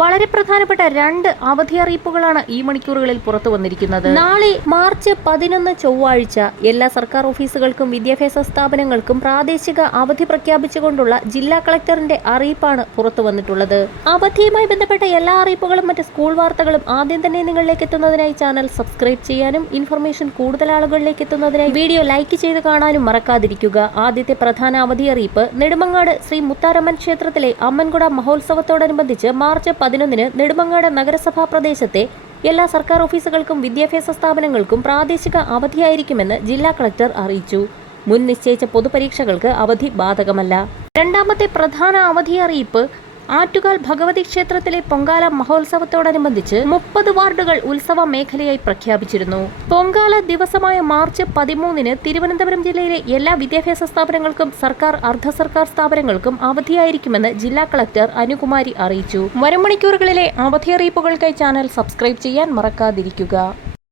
വളരെ പ്രധാനപ്പെട്ട രണ്ട് അവധി അറിയിപ്പുകളാണ് ഈ മണിക്കൂറുകളിൽ പുറത്തു വന്നിരിക്കുന്നത്. നാളെ മാർച്ച് പതിനൊന്ന് ചൊവ്വാഴ്ച എല്ലാ സർക്കാർ ഓഫീസുകൾക്കും വിദ്യാഭ്യാസ സ്ഥാപനങ്ങൾക്കും പ്രാദേശിക അവധി പ്രഖ്യാപിച്ചുകൊണ്ടുള്ള ജില്ലാ കളക്ടറിന്റെ അറിയിപ്പാണ് പുറത്തു വന്നിട്ടുള്ളത്. അവധിയുമായി ബന്ധപ്പെട്ട എല്ലാ അറിയിപ്പുകളും മറ്റ് സ്കൂൾ വാർത്തകളും ആദ്യം തന്നെ നിങ്ങളിലേക്ക് എത്തുന്നതിനായി ചാനൽ സബ്സ്ക്രൈബ് ചെയ്യാനും ഇൻഫർമേഷൻ കൂടുതൽ ആളുകളിലേക്ക് എത്തുന്നതിനായി വീഡിയോ ലൈക്ക് ചെയ്ത് കാണാനും മറക്കാതിരിക്കുക. ആദ്യത്തെ പ്രധാന അവധി അറിയിപ്പ് നെടുമങ്ങാട് ശ്രീ മുത്താരമ്മൻ ക്ഷേത്രത്തിലെ അമ്മൻകുട മഹോത്സവത്തോടനുബന്ധിച്ച് മാർച്ച് പതിനൊന്നിന് നെടുമങ്ങാട് നഗരസഭാ പ്രദേശത്തെ എല്ലാ സർക്കാർ ഓഫീസുകൾക്കും വിദ്യാഭ്യാസ സ്ഥാപനങ്ങൾക്കും പ്രാദേശിക അവധിയായിരിക്കുമെന്ന് ജില്ലാ കളക്ടർ അറിയിച്ചു. മുൻ നിശ്ചയിച്ച പൊതുപരീക്ഷകൾക്ക് അവധി ബാധകമല്ല. രണ്ടാമത്തെ പ്രധാന അവധി അറിയിപ്പ് ആറ്റുകാൽ ഭഗവതി ക്ഷേത്രത്തിലെ പൊങ്കാല മഹോത്സവത്തോടനുബന്ധിച്ച് മുപ്പത് വാർഡുകൾ ഉത്സവ മേഖലയായി പ്രഖ്യാപിച്ചിരുന്നു. പൊങ്കാല ദിവസമായ മാർച്ച് പതിമൂന്നിന് തിരുവനന്തപുരം ജില്ലയിലെ എല്ലാ വിദ്യാഭ്യാസ സ്ഥാപനങ്ങൾക്കും സർക്കാർ അർദ്ധ സർക്കാർ സ്ഥാപനങ്ങൾക്കും അവധിയായിരിക്കുമെന്ന് ജില്ലാ കളക്ടർ അനുകുമാരി അറിയിച്ചു. വരും മണിക്കൂറുകളിലെ അവധി അറിയിപ്പുകൾക്കായി ചാനൽ സബ്സ്ക്രൈബ് ചെയ്യാൻ മറക്കാതിരിക്കുക.